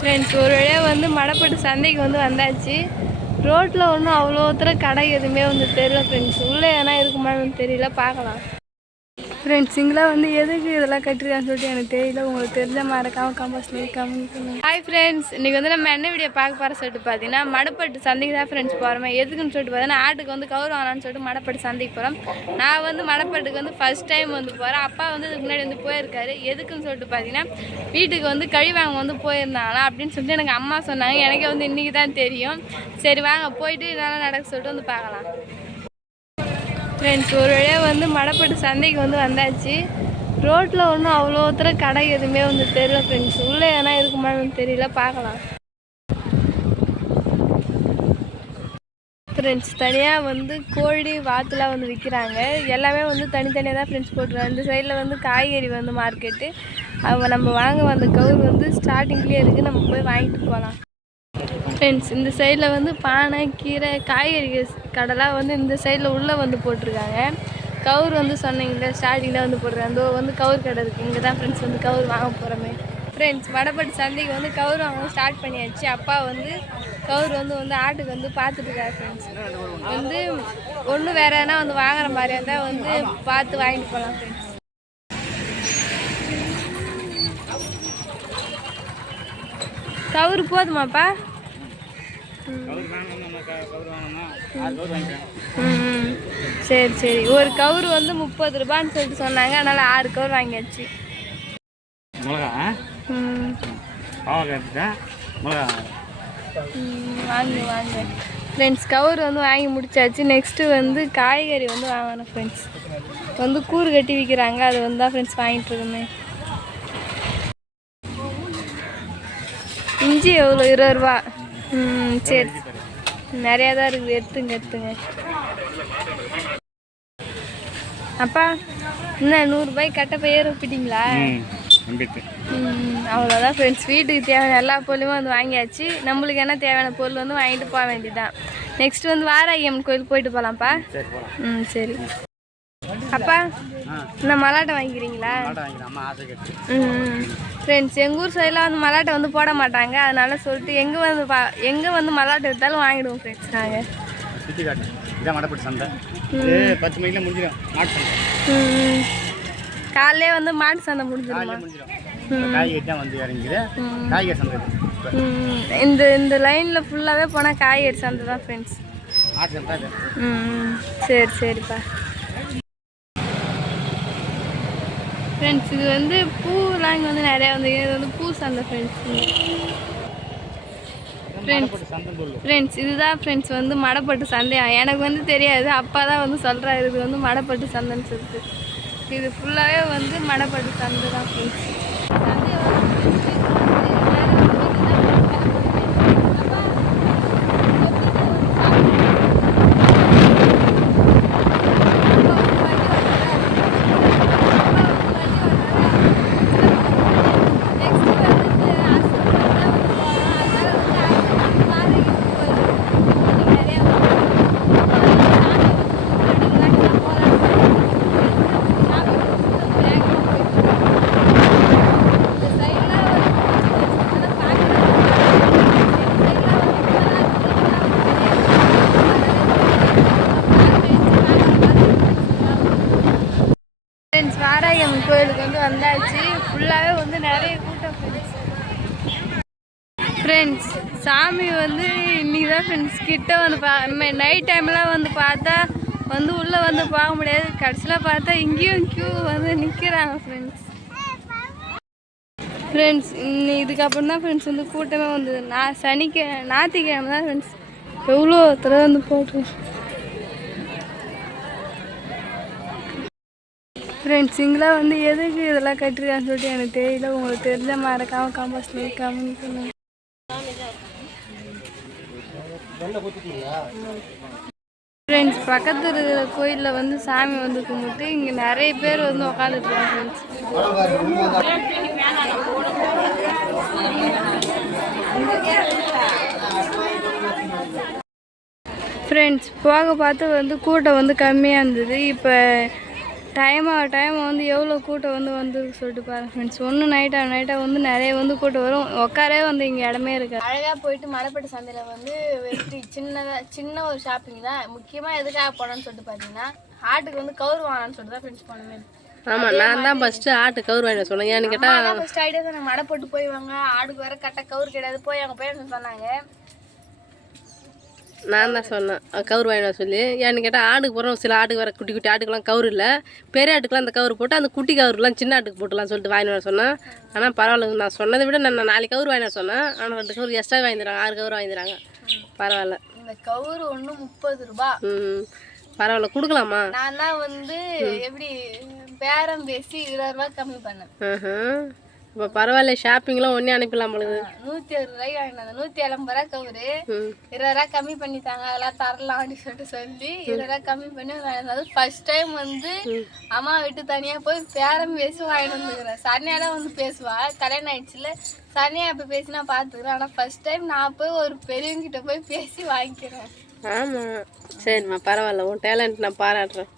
Friends ஒரு வழியாக வந்து மடப்பட்டு சந்தைக்கு வந்து வந்தாச்சு. ரோட்டில் ஒன்றும் அவ்வளோ கடை எதுவுமே வந்து தெரியல ஃப்ரெண்ட்ஸ். உள்ளே எதனா இருக்குமான்னு தெரியல, பார்க்கலாம். ஃப்ரெண்ட்ஸ் இங்கெல்லாம் வந்து எதுக்கு இதெல்லாம் கட்டிருக்கான்னு சொல்லிட்டு எனக்கு தெரியல. உங்களுக்கு தெரிஞ்ச மறக்காம கம்பல்சரி கமெண்ட் பண்ணுங்க. ஹாய் ஃப்ரெண்ட்ஸ், இன்றைக்கி வந்து நம்ம என்ன வீடியோ பார்க்க போகிற சொல்லிட்டு பார்த்தீங்கன்னா மடப்பட்டு சந்தைக்கு தான் ஃப்ரெண்ட்ஸ் போகிறோம். எதுக்குன்னு சொல்லிட்டு பார்த்தீங்கன்னா ஆட்டுக்கு வந்து கவுரு வாங்கலான்னு சொல்லிட்டு மடப்பட்டு சந்தைக்கு போகிறோம். நான் வந்து மடப்பட்டுக்கு வந்து ஃபஸ்ட் டைம் வந்து போகிறேன். அப்பா வந்து இதுக்கு முன்னாடி வந்து போயிருக்காரு. எதுக்குன்னு சொல்லிட்டு பார்த்தீங்கன்னா வீட்டுக்கு வந்து கழி வாங்க வந்து போயிருந்தாங்களா அப்படின்னு சொல்லிட்டு எனக்கு அம்மா சொன்னாங்க. எனக்கே வந்து இன்றைக்கி தான் தெரியும். சரி வாங்க போயிட்டு நல்லா நடக்க சொல்லிட்டு வந்து பார்க்கலாம். ஃப்ரெண்ட்ஸ் ஒரு வழியாக வந்து மடப்பட்டு சந்தைக்கு வந்து வந்தாச்சு. ரோட்டில் ஒன்றும் அவ்வளோ கடை எதுவுமே வந்து தெரியல ஃப்ரெண்ட்ஸ். உள்ளே எதனா இருக்குமான்னு தெரியல, பார்க்கலாம். ஃப்ரெண்ட்ஸ் தனியாக வந்து கோழி வாத்துலாம் வந்து விற்கிறாங்க. எல்லாமே வந்து தனித்தனியாக தான் ஃப்ரெண்ட்ஸ் போட்டுருக்காங்க. இந்த சைடில் வந்து காய்கறி வந்து மார்க்கெட்டு. அவங்க நம்ம வாங்க வந்த கவுர் வந்து ஸ்டார்டிங்லேயே இருக்குது, நம்ம போய் வாங்கிட்டு போகலாம். ஃப்ரெண்ட்ஸ் இந்த சைடில் வந்து பானை கீரை காய்கறி கடைலாம் வந்து இந்த சைடில் உள்ளே வந்து போட்டிருக்காங்க. கவுர் வந்து சொன்னீங்களே ஸ்டார்டிங்கில் வந்து போட்டிருக்காங்க. அந்த வந்து கவுர் கடை இருக்குது. இங்கே தான் ஃப்ரெண்ட்ஸ் வந்து கவுர் வாங்க போகிறோமே. ஃப்ரெண்ட்ஸ் மடப்பட்டு சந்தைக்கு வந்து கவுர் வாங்க ஸ்டார்ட் பண்ணியாச்சு. அப்பா வந்து கவுர் வந்து ஆட்டுக்கு வந்து பார்த்துட்டுருக்காரு ஃப்ரெண்ட்ஸ். வந்து ஒன்று வேறு எதனா வந்து வாங்குற மாதிரியா இருந்தால் வந்து பார்த்து வாங்கிட்டு போகலாம் ஃப்ரெண்ட்ஸ். கவுர் போதுமாப்பா? சரி சரி, ஒரு கவுர் வந்து 30 ரூபான்னு சொல்லிட்டு சொன்னாங்க. அதனால 6 கவுர் வாங்கியாச்சு. வாங்க வாங்க ஃப்ரெண்ட்ஸ், கவுர் வந்து வாங்கி முடிச்சாச்சு. நெக்ஸ்ட்டு வந்து காய்கறி வந்து வாங்கணும் ஃப்ரெண்ட்ஸ். வந்து கூறு கட்டி விற்கிறாங்க, அது வந்து தான் ஃப்ரெண்ட்ஸ் வாங்கிட்டு இருக்கோமே. இஞ்சி எவ்வளோ? 20 ரூபா. சரி நிறையா தான் இருக்குது, எடுத்துங்க. அப்பா என்ன 100 ரூபாய்க்கு கட்ட பையர் ஒப்பிட்டீங்களா? அவ்வளோதான் ஃப்ரெண்ட்ஸ், வீட்டுக்கு தேவையான எல்லா பொருளுமே வந்து வாங்கியாச்சு. நம்மளுக்கு என்ன தேவையான பொருள் வந்து வாங்கிட்டு போக வேண்டியதுதான். நெக்ஸ்ட் வந்து வாராகியம்மன் கோயிலுக்கு போயிட்டு போகலாம்ப்பா. சரி. அப்பா இந்த மலாட்டை வாங்கிக்கிறீங்களா? ஃப்ரெண்ட்ஸ் எங்கள் ஊர் சைடில் வந்து மலாட்டை வந்து போட மாட்டாங்க. அதனால சொல்லிட்டு எங்கே வந்து மலாட்டை எடுத்தாலும் வாங்கிடுவோம் ஃப்ரெண்ட்ஸ். நாங்கள் காலையிலே வந்து மாட்டு சந்தை முடிஞ்சிடும். இந்த லைனில் ஃபுல்லாகவே போனால் காய்கறி சந்தை தான் ஃப்ரெண்ட்ஸ். சரிப்பா. ஃப்ரெண்ட்ஸ் இது வந்து பூலாம் இங்கே வந்து நிறையா வந்து இது வந்து பூ சந்தை ஃப்ரெண்ட்ஸ் இதுதான் ஃப்ரெண்ட்ஸ் வந்து மடப்பட்டு சந்தையா. எனக்கு வந்து தெரியாது, அப்பா தான் வந்து சொல்கிறாரு இது வந்து மடப்பட்டு சந்தைன்னு சொல்லிட்டு. இது ஃபுல்லாகவே வந்து மடப்பட்டு சந்தை தான் ஃப்ரெண்ட்ஸ். வாராகியம்மன் கோயிலுக்கு வந்து வந்தாச்சு. ஃபுல்லாகவே வந்து நிறைய கூட்டம் ஃப்ரெண்ட்ஸ். சாமி வந்து இன்னைக்கு தான் ஃப்ரெண்ட்ஸ் கிட்ட வந்து நைட் டைம்லாம் வந்து பார்த்தா வந்து உள்ளே வந்து பார்க்க முடியாது. கடைசியில் பார்த்தா இங்கேயும் கியூ வந்து நிற்கிறாங்க ஃப்ரெண்ட்ஸ். இதுக்கப்புறம் தான் ஃப்ரெண்ட்ஸ் வந்து கூட்டமே வந்தது. ஞாயிற்றுக்கிழமை தான் ஃப்ரெண்ட்ஸ் எவ்வளோ தடவை வந்து போட்டு. ஃப்ரெண்ட்ஸ் இங்கெல்லாம் வந்து எதுக்கு இதெல்லாம் கட்டிருக்கான்னு சொல்லிட்டு எனக்கு தெரியல. உங்களுக்கு தெரிஞ்ச மறக்காம கம்பல்சரி கமெண்ட் பண்ணுங்க. ஃப்ரெண்ட்ஸ் பக்கத்தில் இருக்கிற கோயிலில் வந்து சாமி வந்து கும்பிட்டு இங்கே நிறைய பேர் வந்து உட்காந்துட்டு இருக்காங்க ஃப்ரெண்ட்ஸ். போக பார்த்து வந்து கூட்டம் வந்து கம்மியாக இருந்தது. இப்போ டைம் வந்து எவ்வளோ கூட்டம் வந்து சொல்லிட்டு பாருங்க ஃப்ரெண்ட்ஸ். ஒன்று நைட்டாக வந்து நிறைய வந்து கூட்டம் வரும். உட்காரே வந்து இங்கே இடமே இருக்காது. அழகாக போயிட்டு மலைப்பட்டு சந்தையில் வந்து வெட்டி சின்ன ஒரு ஷாப்பிங் தான். முக்கியமாக எதுக்காக போனோன்னு சொல்லிட்டு பார்த்தீங்கன்னா ஆட்டுக்கு வந்து கவுர் வாங்கலான்னு சொல்லிட்டு தான் ஃப்ரெண்ட்ஸ் போனோமே. ஆமாம், நான் தான் ஃபஸ்ட்டு ஆட்டு கவுர் வாங்கிட்டு சொன்னேன். ஏன்னு கேட்டால் ஃபஸ்ட் ஐடியா தான் மடை போட்டு போய் வாங்க, ஆடுக்கு வேறு கரெக்டாக கவுர் கிடையாது போய் அங்கே போய் சொன்னாங்க. நான் தான் சொன்னேன் கவுர் வாங்கிட்டு சொல்லி. ஏன்னு கேட்டால் ஆடுக்கு போகிறோம், சில ஆட்டுக்கு வர குட்டி குட்டி ஆட்டுக்கெலாம் கவுர் இல்லை, பெரிய ஆட்டுக்கெலாம் அந்த கவுர் போட்டு அந்த குட்டி கவுர்லாம் சின்ன ஆட்டுக்கு போட்டுலாம் சொல்லிட்டு வாங்கிட்டு வர சொன்னேன். ஆனால் பரவாயில்ல, நான் சொன்னதை விட நான் 4 கவுர் வாங்கிட்டு சொன்னேன். ஆனால் 2 கவுர் எக்ஸ்ட்ரா வாங்கிடுறாங்க, 6 கவுர் வாங்கிடுறாங்க. பரவாயில்ல. இந்த கவுர் ஒன்று 30 ரூபா. பரவாயில்ல, கொடுக்கலாமா? நான் தான் வந்து எப்படி பேரம் பேசி 20 ரூபா கம்மி பண்ணேன். இப்போ பரவாயில்ல, ஷாப்பிங்லாம் ஒன்றே அனுப்பிடலாம் பொழுது. 160 ரூபாய்க்கு வாங்கினாங்க. 180 ரூபா கவுரு 20 ரூபா கம்மி பண்ணித்தாங்க, அதெல்லாம் தரலாம் அப்படின்னு சொல்லி 20 ரூபா கம்மி பண்ணி வாங்கினது. ஃபர்ஸ்ட் டைம் வந்து அம்மா விட்டு தனியாக போய் பேரம் பேசி வாங்கிட்டு வந்துக்கிறேன். சனியாலாம் வந்து பேசுவா, கல்யாணம் ஆயிடுச்சுல சனியா இப்போ பேசினா பார்த்துக்கிறேன். ஆனால் ஃபர்ஸ்ட் டைம் நான் போய் ஒரு பெரியவங்கிட்ட போய் பேசி வாங்கிக்கிறேன். ஆமாம், சரிம்மா பரவாயில்ல, உன் டேலண்ட் நான் பாராட்டுறேன்.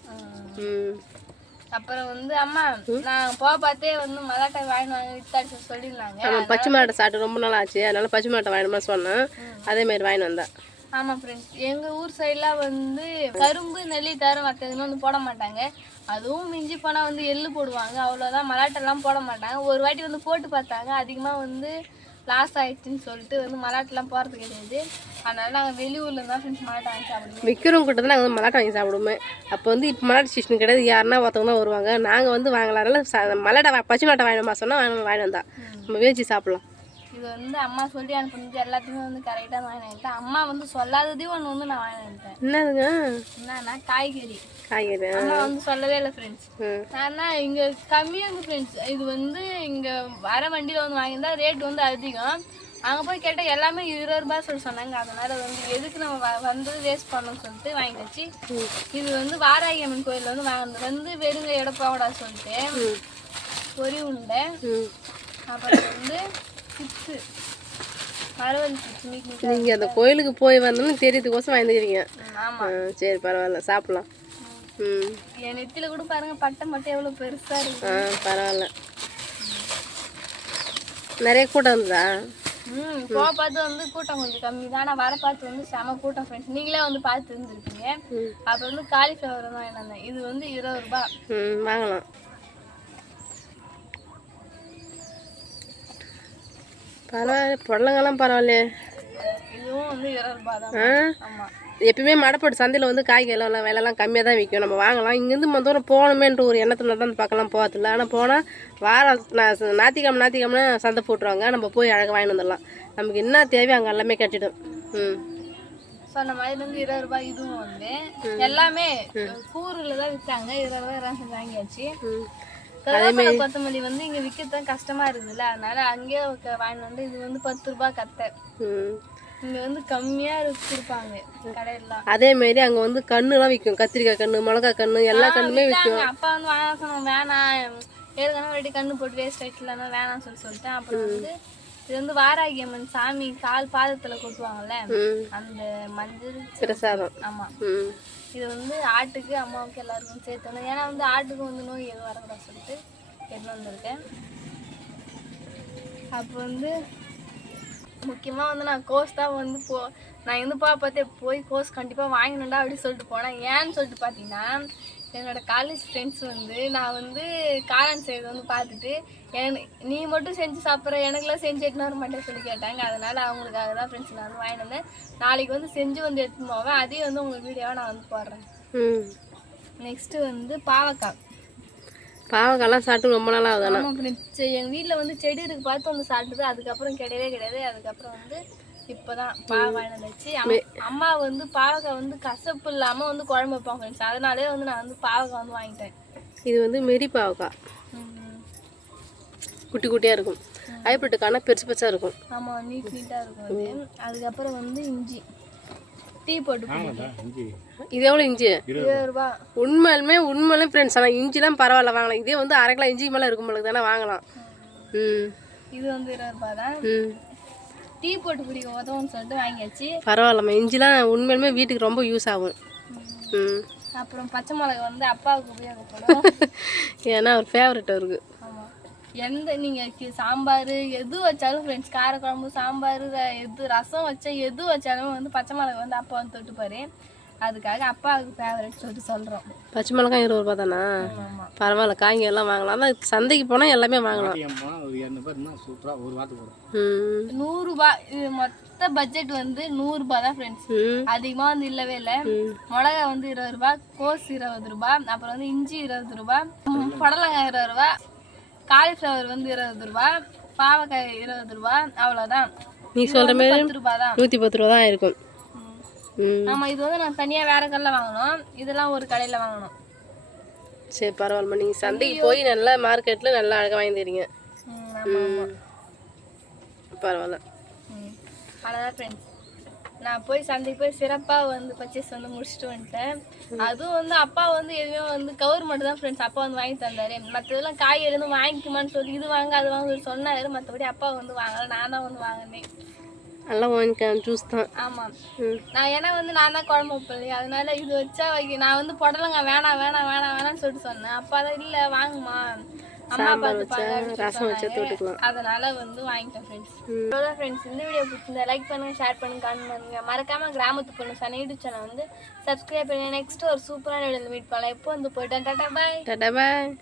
அப்புறம் வந்து அம்மா நான் பார்த்தே வந்து மலாட்டை வாங்கிட்டு வாங்க வித்தாடி சொல்லியிருந்தாங்க. ஆமாம், பச்சை மாட்டை சாப்பிட்டு ரொம்ப நாள் ஆச்சு, அதனால பச்சை மாட்டை வாங்கினமா சொன்னேன். அதேமாரி வாங்கிட்டு வந்தேன். ஆமாம் ஃப்ரெண்ட்ஸ், எங்கள் ஊர் சைட்லாம் வந்து கரும்பு நெல்லி தரம் மற்றதுன்னு வந்து போட மாட்டாங்க. அதுவும் மிஞ்சி போனால் வந்து எள்ளு போடுவாங்க, அவ்வளோதான். மலாட்டெல்லாம் போட மாட்டாங்க. ஒரு வாட்டி வந்து போட்டு பார்த்தாங்க, அதிகமாக வந்து லாஸ் ஆயிடுச்சுன்னு சொல்லிட்டு வந்து மலாட்டெல்லாம் போகிறது கிடையாது. அதனால நாங்கள் வெளியூரில் தான் ஃப்ரெண்ட்ஸ் மலாட்டை வாங்கி சாப்பிடுவோம். விற்கிறவங்க கிட்ட தான் நாங்கள் வந்து மலாட்டை வாங்கி சாப்பிடுவோமே. அப்போ வந்து இப்போ மலாட்டை ஸ்டேஷன் கிடையாது, யாருன்னா ஒருத்தவங்க தான் வருவாங்க. நாங்கள் வந்து வாங்கலாம், அதனால மலாட்டை பச்சை மாட்டை வாங்கினோமா சொன்னால் வாங்கிட்டு வந்தா நம்ம வேச்சி சாப்பிட்லாம். இது வந்து அம்மா சொல்லி அனுப்புனது எல்லாத்தையுமே வந்து கரெக்டாக வாங்கினேன். அம்மா வந்து சொல்லாததையும் ஒன்று வந்து நான் வாங்கினேன். என்னதுங்க? என்னன்னா காய்கறி அம்மா வந்து சொல்லவே இல்லை ஃப்ரெண்ட்ஸ். நான் இங்கே கம்மியாக ஃப்ரெண்ட்ஸ். இது வந்து இங்கே வர வண்டியில் வந்து வாங்கியிருந்தா ரேட் வந்து அதிகம். அங்கே போய் கேட்டால் எல்லாமே 20 ரூபாய் சொல்லி சொன்னாங்க. அதனால் வந்து எதுக்கு நம்ம வந்து வேஸ்ட் பண்ணணும்னு சொல்லிட்டு வாங்கிடுச்சு. இது வந்து வாராகி அம்மன் கோயிலில் வந்து வாங்கினது வந்து வெறுங்க எடுப்பாவடா சொல்லிட்டு பொறி உண்டை. அப்புறம் வந்து சிப்ஸு மரவள்ளி சிப்ஸ். நீங்கள் அந்த கோயிலுக்கு போய் வந்தோம்னு தெரியறதுக்கோசம் வாங்கிக்கிறீங்க. ஆமாம், சரி பரவாயில்ல, சாப்பிட்லாம். என் நெத்தில கூட பாருங்க பட்டை மட்டும் எவ்வளோ பெருசாக இருக்கு. பரவாயில்ல. நிறைய கூட்டம் வந்ததா? பார்த்து வந்து கூட்டம் கொஞ்சம் கம்மி தான். ஆனால் வர பார்த்து வந்து செம கூட்டம் ஃப்ரெண்ட்ஸ். நீங்களே வந்து பார்த்து இருந்துருப்பீங்க. அப்போ வந்து காலிஃப்ளவர் தான் என்னென்ன இது வந்து 20 ரூபா. வாங்கலாம். பரவாயில்ல, புடலங்கெல்லாம் பரவாயில்லையே. இதுவும் வந்து 20 ரூபா தான். ஆமாம், எப்பயுமே மடப்பட்டு சந்தையில் வந்து காய்கறிலாம் விலைலாம் கம்மியாக தான் விற்கும், நம்ம வாங்கலாம். இங்கேருந்து தூரம் போகணுமேன்ற ஒரு எண்ணத்தில் தான் பக்கம்லாம் போகிறதில்ல. ஆனால் போனால் வாரம் ஞாயிற்றுக்கிழமை சந்தை போட்டுருவாங்க, நம்ம போய் அழகாக வாங்கிட்டு வந்துடலாம். நமக்கு என்ன தேவையோ அங்கே எல்லாமே கிடைச்சிடும். சொன்ன மாதிரி வந்து 20 ரூபாய். இதுவும் வந்து எல்லாமே கூறில் தான் விற்றாங்க. 20 ரூபாய் ரேஷன் வாங்கியாச்சு. கருவேப்பிலை கொத்தமல்லி வந்து இங்கே விற்கிறது கஷ்டமாக இருக்குதுல்ல, அதனால அங்கேயே வாங்கிட்டு வந்து இது வந்து 10 ரூபாய் கத்தை. இங்கே வந்து கம்மியாக கொடுப்பாங்க கடையிலாம். அதேமாரி அங்கே வந்து கண்ணுலாம் விற்கும், கத்திரிக்காய் கண்ணு, மிளகா கண்ணு, எல்லா கண்ணுமே விற்கும். அப்பா வந்து வாங்க சொன்னோம், வேணாம் ஏற்கனவே ரெடி கண்ணு போட்டு வேஸ்ட் ஆகிட்டுலன்னா வேணாம்னு சொல்லிட்டேன். அப்புறம் வந்து இது வந்து வாராகி அம்மன் சாமி கால் பாதத்தில் கொட்டுவாங்கல்ல, அந்த மஞ்சள் பிரசாதம். ஆமாம், இது வந்து ஆட்டுக்கு அம்மாவுக்கு எல்லாருக்கும் சேர்த்தணும். ஏன்னா வந்து ஆட்டுக்கு வந்து நோய் எதுவும் வரக்கூடாது சொல்லிட்டு எடுத்து வந்திருக்கேன். அப்போ வந்து முக்கியமாக வந்து நான் கோஸ் தான் வந்து நான் வந்து பார்த்தே போய் கோஸ் கண்டிப்பாக வாங்கணுண்டா அப்படின்னு சொல்லிட்டு போனேன். ஏன்னு சொல்லிட்டு பார்த்தீங்கன்னா என்னோடய காலேஜ் ஃப்ரெண்ட்ஸ் வந்து நான் வந்து காளான் செய்கிறது வந்து பார்த்துட்டு நீ மட்டும் செஞ்சு சாப்பிட்ற, எனக்குலாம் செஞ்சு எடுத்துன்னு வர மாட்டேன்னு சொல்லி கேட்டாங்க. அதனால் அவங்களுக்காக தான் ஃப்ரெண்ட்ஸ் நான் வந்து வாங்கிட்டு வந்தேன். நாளைக்கு வந்து செஞ்சு வந்து எடுத்துன்னு போவேன். அதையும் வந்து உங்களுக்கு வீடியோவாக நான் வந்து போடுறேன். நெக்ஸ்ட்டு வந்து பாவக்காய்லாம் சாப்பிட்டு ரொம்ப நாளாக ஆகுது. ஆமாம் ஃப்ரெண்ட்ஸ், எங்கள் வீட்டில் வந்து செடி இருக்கு பார்த்து வந்து சாப்பிட்டுது. அதுக்கப்புறம் கிடையவே கிடையாது. அதுக்கப்புறம் வந்து இப்போ தான் பாவக்காய் வச்சு அம்மா வந்து பாவக்காய் வந்து கசப்பு இல்லாமல் வந்து குழம்பு வைப்பாங்க ஃப்ரெண்ட்ஸ். அதனாலே வந்து நான் வந்து பாவக்காய் வந்து வாங்கிட்டேன். இது வந்து மெரி பாவக்காய், குட்டி குட்டியாக இருக்கும். ஹைப்ரிட்டுக்கான பெருசு பெருசாக இருக்கும். ஆமாம், நீட்டாக இருக்கும் அது. அதுக்கப்புறம் வந்து இஞ்சி டீ போட்டு. இது எவ்வளோ இஞ்சி? 20 ரூபா. உண்மையிலுமே ஃப்ரெண்ட்ஸ். ஆனால் இஞ்சிலாம் பரவாயில்ல வாங்கலாம். இதே வந்து 1/2 கிலோ இஞ்சி மேலே இருக்கும் பொழுது தானே வாங்கலாம். இது வந்து 20 ரூபா தான். டீ போட்டு குடிக்கும் உதவுன்னு சொல்லிட்டு வாங்கியாச்சு. பரவாயில்லம்மா, இஞ்சிலாம் உண்மையிலுமே வீட்டுக்கு ரொம்ப யூஸ் ஆகும். அப்புறம் பச்சை மிளகா வந்து அப்பாவுக்கு உபயோகப்படும். ஏன்னா ஒரு ஃபேவரட் அவருக்கு. ஆமாம், எந்த நீங்கள் சாம்பார் எது வச்சாலும் ஃப்ரெண்ட்ஸ், காரக்குழம்பு சாம்பார் எது ரசம் வச்சா எது வச்சாலும் வந்து பச்சை மிளகா வந்து அப்பா வந்து தொட்டுப்பார். அதுக்காக அப்பாவுக்கு ஃபேவரட் சொல்லிட்டு சொல்கிறோம். பச்சை மிளகாய் 20 ரூபா தானா? ஆமாம், பரவாயில்ல, காய்ங்க எல்லாம் வாங்கலாம். அதான் சந்தைக்கு போனால் எல்லாமே வாங்கலாம். சூப்பராக ஒரு வாரத்துக்கு வரும். 100 ரூபாய். இது மொத்த பட்ஜெட் வந்து 100 ரூபாய் தான் ஃப்ரெண்ட்ஸ். அதிகமாக வந்து இல்லவே இல்லை. மிளகா வந்து 20 ரூபாய், கோஸ் 20 ரூபாய், அப்புறம் வந்து இஞ்சி 20 ரூபாய், புடலங்காய் 20 ரூபாய், காலிஃப்ளவர் வந்து 20 ரூபாய், பாவக்காய் 20 ரூபாய், அவ்வளோதான். நீ சொல்கிற மாதிரி 10 ரூபாய் தான். 110 ரூபா தான் இருக்கும். ஆமாம், இது வந்து நான் தனியாக வேற கடையில் வாங்கினோம், இதெல்லாம் ஒரு கடையில் வாங்கினோம். சரி பரவாயில்லம்மா, நீங்கள் சந்தைக்கு போய் நல்லா மார்க்கெட்டில் நல்லா அழகாக வாங்கி தரீங்க. ஆமாம் ஆமாம், பரவாயில்ல. அவ்வளோதான் ஃப்ரெண்ட்ஸ், நான் போய் சந்தைக்கு போய் சிறப்பாக வந்து பர்ச்சேஸ் வந்து முடிச்சுட்டு வந்துட்டேன். அதுவும் வந்து அப்பா வந்து எதுவுமே வந்து கவர் மட்டும் தான் ஃப்ரெண்ட்ஸ் அப்பா வந்து வாங்கி தந்தார். மற்றதெல்லாம் காய்கறி வந்து வாங்கிக்குமான்னு சொல்லி இது வாங்க அது வாங்க சொல்லி சொன்னார். மற்றபடி அப்பா வந்து வாங்கலை, நான் தான் வந்து வாங்கினேன். நல்லா வாங்கிக்கலாம், ஜூஸ் தான். ஆமாம், நான் ஏன்னா வந்து நான் தான் குழம்பு வைப்பேன் இல்லையா, அதனால இது வச்சா நான் வந்து புடலங்க வேணாம் வேணாம் வேணாம் வேணாம்னு சொல்லிட்டு சொன்னேன். அப்பா தான் இல்லை வாங்குமா, அம்மா பார்த்துப்பாங்க, ரசம் வச்சா தொட்டுக்கலாம். அதனால வந்து வாங்கிட்டேன் ஃப்ரெண்ட்ஸ். அவ்வளோதான் ஃப்ரெண்ட்ஸ், இந்த வீடியோ பிடிச்சிருந்தா லைக் பண்ணுங்க, ஷேர் பண்ணுங்க, கமெண்ட் பண்ணுங்க. மறக்காம கிராமத்து பொண்ணு சன் யூடியூப் சேனல் வந்து சப்ஸ்கிரைப் பண்ணுங்க. நெக்ஸ்ட் ஒரு சூப்பரான வீடியோ மீட் பண்ணலாம். இப்போ வந்து போயிட்டேன். டாடா பாய். டாடா பாய்.